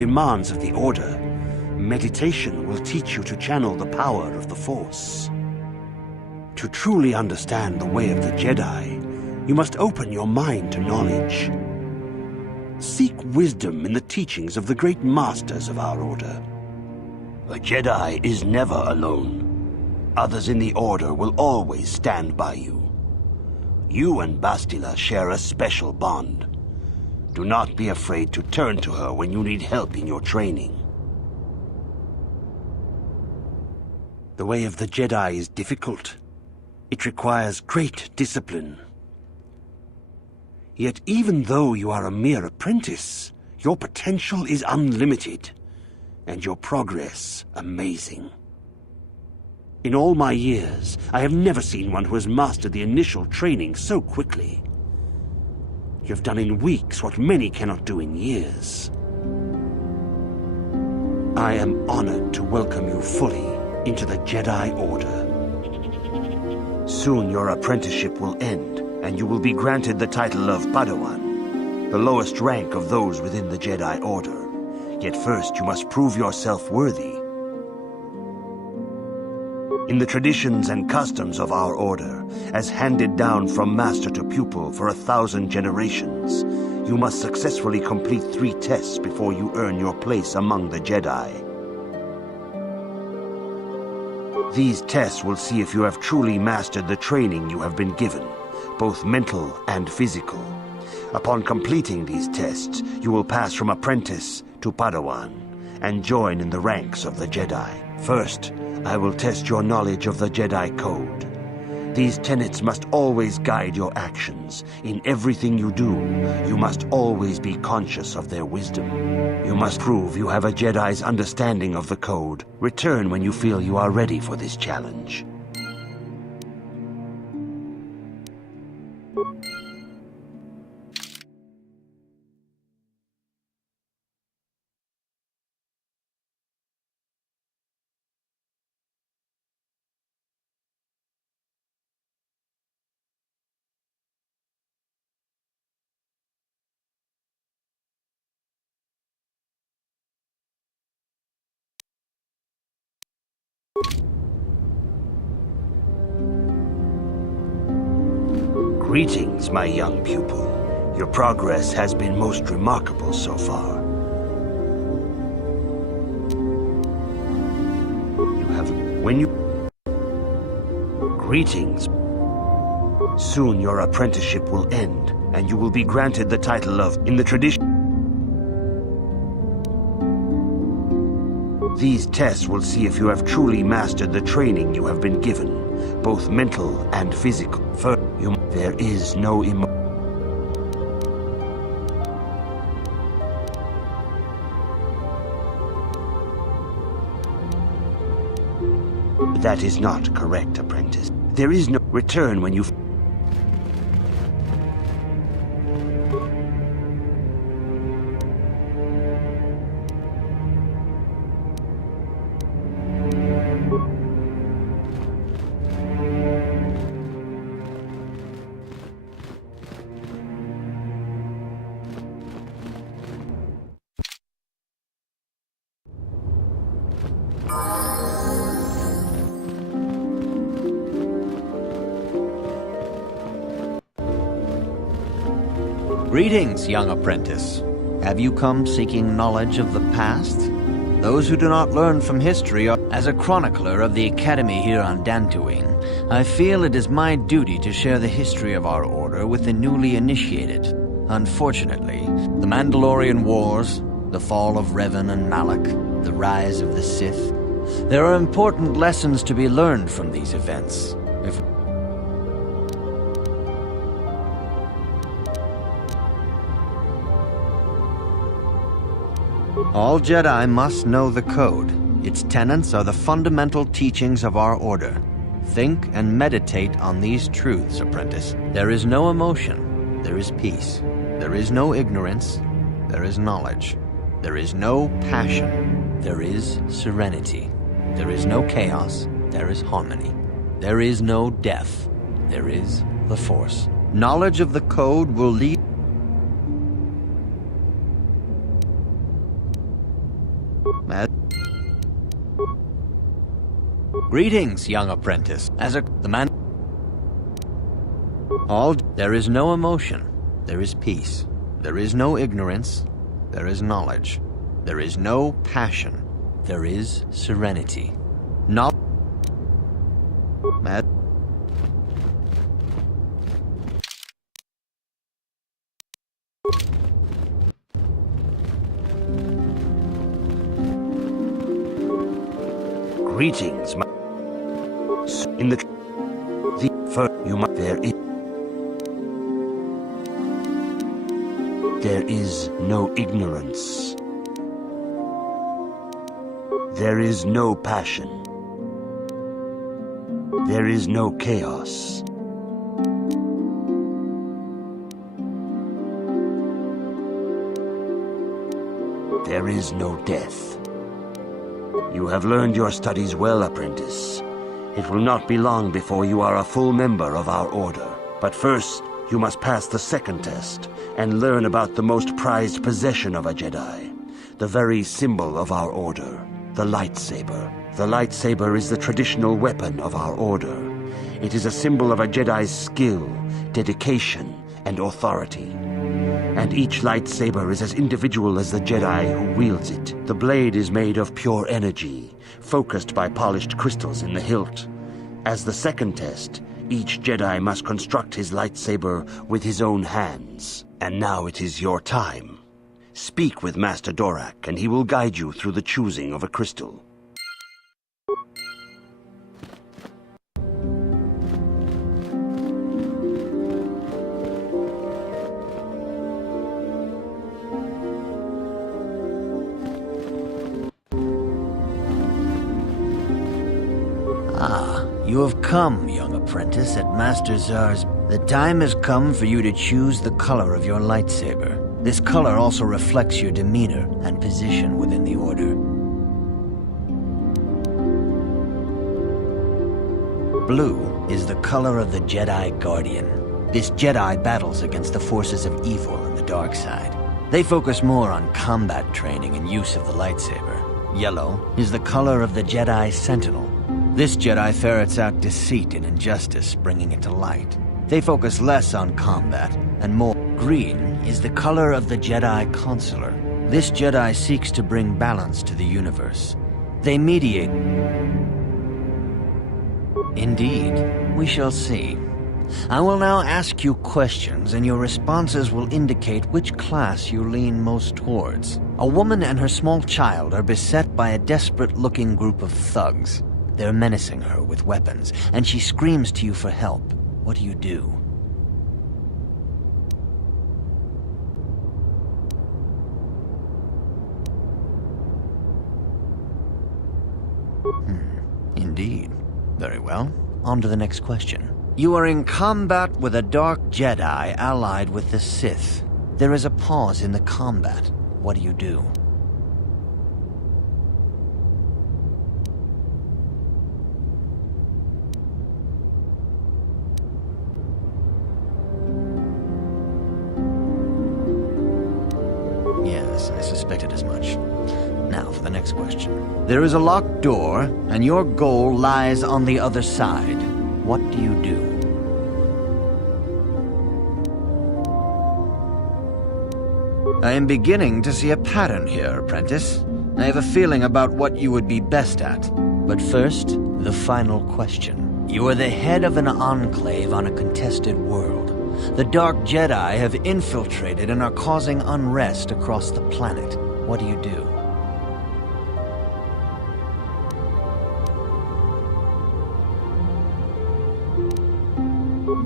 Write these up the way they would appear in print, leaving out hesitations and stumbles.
demands of the Order, meditation will teach you to channel the power of the Force. To truly understand the way of the Jedi, you must open your mind to knowledge. Seek wisdom in the teachings of the great masters of our Order. A Jedi is never alone. Others in the Order will always stand by you. You and Bastila share a special bond. Do not be afraid to turn to her when you need help in your training. The way of the Jedi is difficult. It requires great discipline. Yet even though you are a mere apprentice, your potential is unlimited, and your progress amazing. In all my years, I have never seen one who has mastered the initial training so quickly. You have done in weeks what many cannot do in years. I am honored to welcome you fully into the Jedi Order. Soon your apprenticeship will end, and you will be granted the title of Padawan, the lowest rank of those within the Jedi Order. Yet first you must prove yourself worthy. In the traditions and customs of our Order, as handed down from master to pupil for 1,000 generations, you must successfully complete 3 tests before you earn your place among the Jedi. These tests will see if you have truly mastered the training you have been given, both mental and physical. Upon completing these tests, you will pass from apprentice to Padawan and join in the ranks of the Jedi. First, I will test your knowledge of the Jedi Code. These tenets must always guide your actions. In everything you do, you must always be conscious of their wisdom. You must prove you have a Jedi's understanding of the Code. Return when you feel you are ready for this challenge. Greetings, my young pupil. Your progress has been most remarkable so far. Greetings. Soon your apprenticeship will end, and you will be granted the title of, in the tradition. These tests will see if you have truly mastered the training you have been given, both mental and physical. There is no That is not correct, apprentice. There is no return when you... Greetings, young apprentice. Have you come seeking knowledge of the past? Those who do not learn from history are... As a chronicler of the Academy here on Dantooine, I feel it is my duty to share the history of our Order with the newly initiated. Unfortunately, the Mandalorian Wars, the fall of Revan and Malak, the rise of the Sith, there are important lessons to be learned from these events. All Jedi must know the Code. Its tenets are the fundamental teachings of our Order. Think and meditate on these truths, apprentice. There is no emotion. There is peace. There is no ignorance. There is knowledge. There is no passion. There is serenity. There is no chaos. There is harmony. There is no death. There is the Force. Knowledge of the Code will lead Greetings, young apprentice. The man... There is no emotion. There is peace. There is no ignorance. There is knowledge. There is no passion. There is serenity. Not... Greetings, my... In the first you must... There is no ignorance. There is no passion. There is no chaos. There is no death. You have learned your studies well, apprentice. It will not be long before you are a full member of our order. But first, you must pass the second test and learn about the most prized possession of a Jedi, the very symbol of our order, the lightsaber. The lightsaber is the traditional weapon of our order. It is a symbol of a Jedi's skill, dedication, and authority. And each lightsaber is as individual as the Jedi who wields it. The blade is made of pure energy, focused by polished crystals in the hilt. As the second test, each Jedi must construct his lightsaber with his own hands. And now it is your time. Speak with Master Dorak, and he will guide you through the choosing of a crystal. You have come, young apprentice, at Master Zar's... The time has come for you to choose the color of your lightsaber. This color also reflects your demeanor and position within the Order. Blue is the color of the Jedi Guardian. This Jedi battles against the forces of evil and the dark side. They focus more on combat training and use of the lightsaber. Yellow is the color of the Jedi Sentinel. This Jedi ferrets out deceit and injustice, bringing it to light. They focus less on combat and more. Green is the color of the Jedi Consular. This Jedi seeks to bring balance to the universe. They mediate. Indeed, we shall see. I will now ask you questions, and your responses will indicate which class you lean most towards. A woman and her small child are beset by a desperate-looking group of thugs. They're menacing her with weapons, and she screams to you for help. What do you do? Indeed. Very well. On to the next question. You are in combat with a dark Jedi allied with the Sith. There is a pause in the combat. What do you do? Yes, I suspected as much. Now for the next question. There is a locked door, and your goal lies on the other side. What do you do? I am beginning to see a pattern here, apprentice. I have a feeling about what you would be best at. But first, the final question. You are the head of an enclave on a contested world. The Dark Jedi have infiltrated and are causing unrest across the planet. What do you do?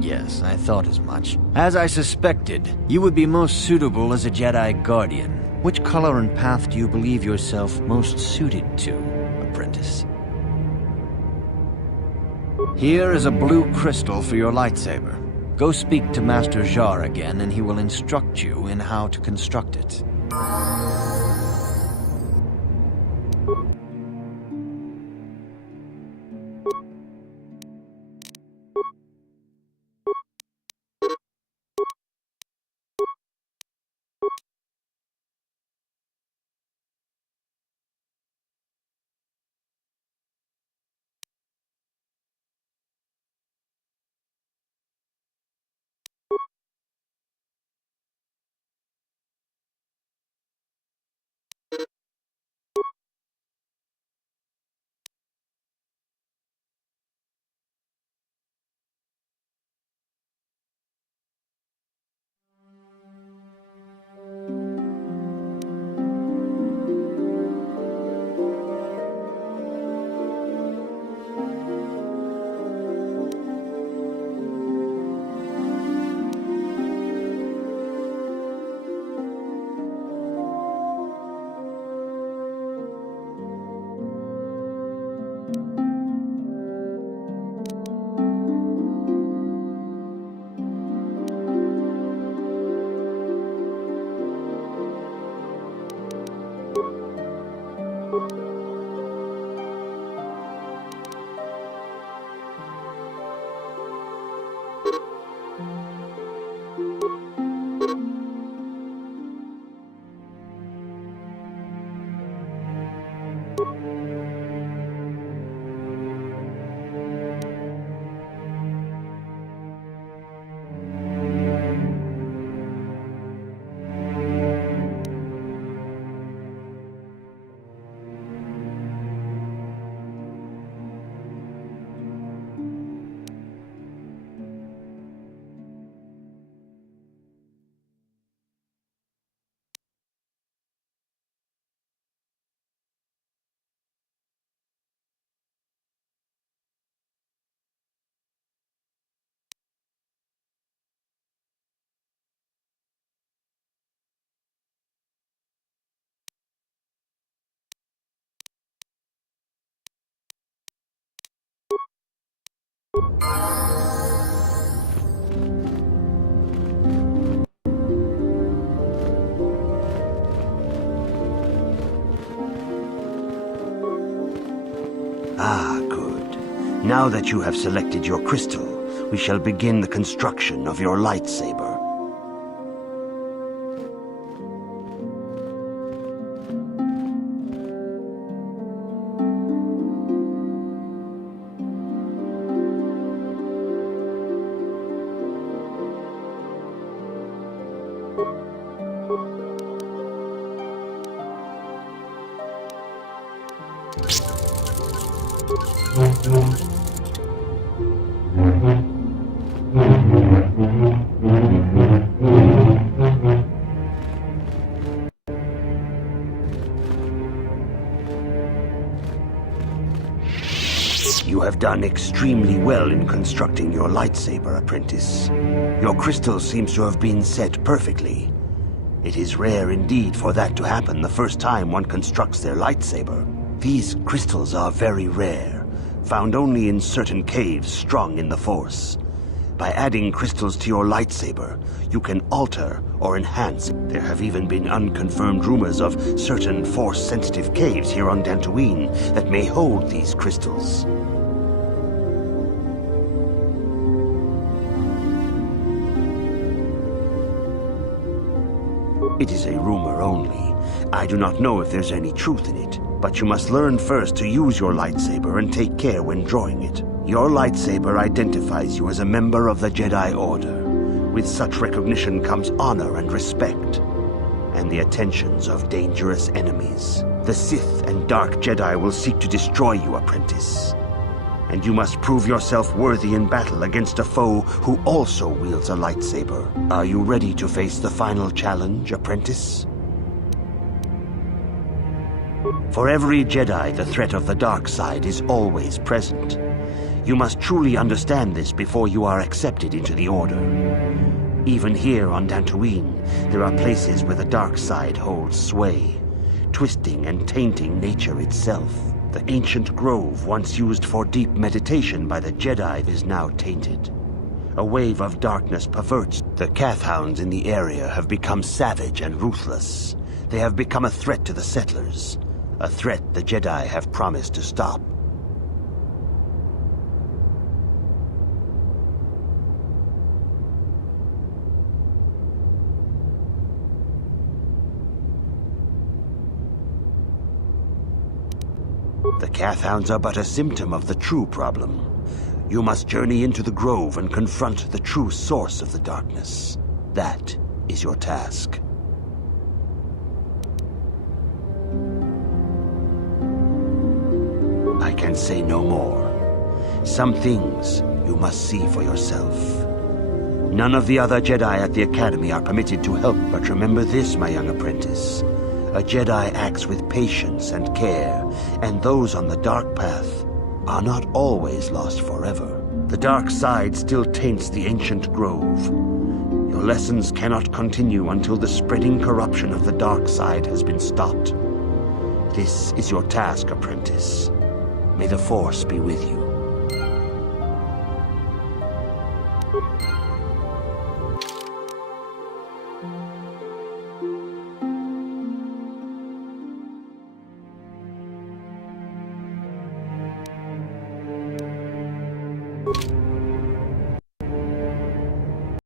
Yes, I thought as much. As I suspected, you would be most suitable as a Jedi Guardian. Which color and path do you believe yourself most suited to, apprentice? Here is a blue crystal for your lightsaber. Go speak to Master Jar again, and he will instruct you in how to construct it. Ah, good. Now that you have selected your crystal, we shall begin the construction of your lightsaber. You have done extremely well in constructing your lightsaber, apprentice. Your crystal seems to have been set perfectly. It is rare indeed for that to happen the first time one constructs their lightsaber. These crystals are very rare, found only in certain caves strung in the Force. By adding crystals to your lightsaber, you can alter or enhance. There have even been unconfirmed rumors of certain Force-sensitive caves here on Dantooine that may hold these crystals. It is a rumor only. I do not know if there's any truth in it, but you must learn first to use your lightsaber and take care when drawing it. Your lightsaber identifies you as a member of the Jedi Order. With such recognition comes honor and respect, and the attentions of dangerous enemies. The Sith and Dark Jedi will seek to destroy you, apprentice. And you must prove yourself worthy in battle against a foe who also wields a lightsaber. Are you ready to face the final challenge, apprentice? For every Jedi, the threat of the dark side is always present. You must truly understand this before you are accepted into the Order. Even here on Dantooine, there are places where the dark side holds sway, twisting and tainting nature itself. The ancient grove, once used for deep meditation by the Jedi, is now tainted. A wave of darkness perverts. The Kathhounds in the area have become savage and ruthless. They have become a threat to the settlers, a threat the Jedi have promised to stop. The Kathhounds are but a symptom of the true problem. You must journey into the grove and confront the true source of the darkness. That is your task. I can say no more. Some things you must see for yourself. None of the other Jedi at the Academy are permitted to help, but remember this, my young apprentice. A Jedi acts with patience and care, and those on the dark path are not always lost forever. The dark side still taints the ancient grove. Your lessons cannot continue until the spreading corruption of the dark side has been stopped. This is your task, apprentice. May the Force be with you.